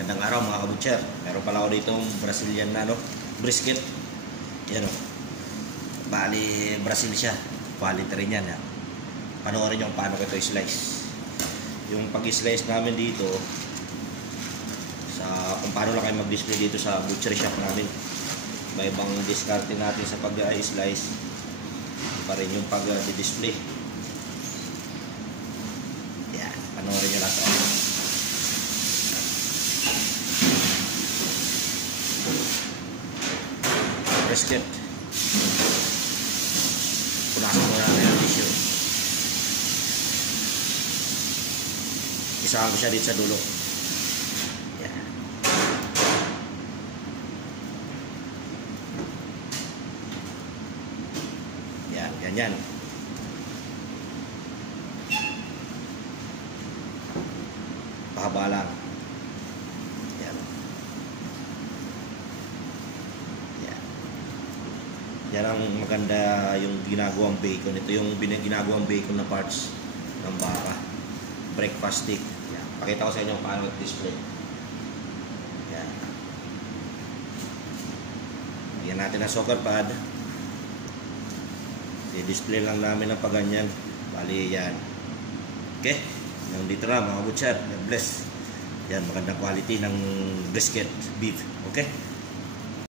Magandang araw mga kabutcher. Meron pala ako dito Brazilian na brisket. Yan o. Bali Brazil siya. Quality rin yan. Panoorin nyo paano ko ito i-slice. Yung pag-slice namin dito kung paano lang kayo mag-display dito sa butcher shop namin. May ibang discarte natin sa pag-slice. Pa rin yung pag-display. Yan. Panoorin nyo lang ito. Brisket. Punasan mo natin ang tissue. Isahan ko siya dito sa dulo. Yan. Yan, ganyan. Pahaba lang. Yan ang maganda yung ginagawang bacon. Ito yung ginagawang bacon na parts ng baka. Breakfast steak. Yan. Pakita ko sa inyo paano i-display. Yan. Yan natin ang soccer pad. I-display lang namin ng paganyan. Bali yan. Okay. Yung dito na mga butcher. God bless. Yan. Magandang quality ng brisket beef. Okay.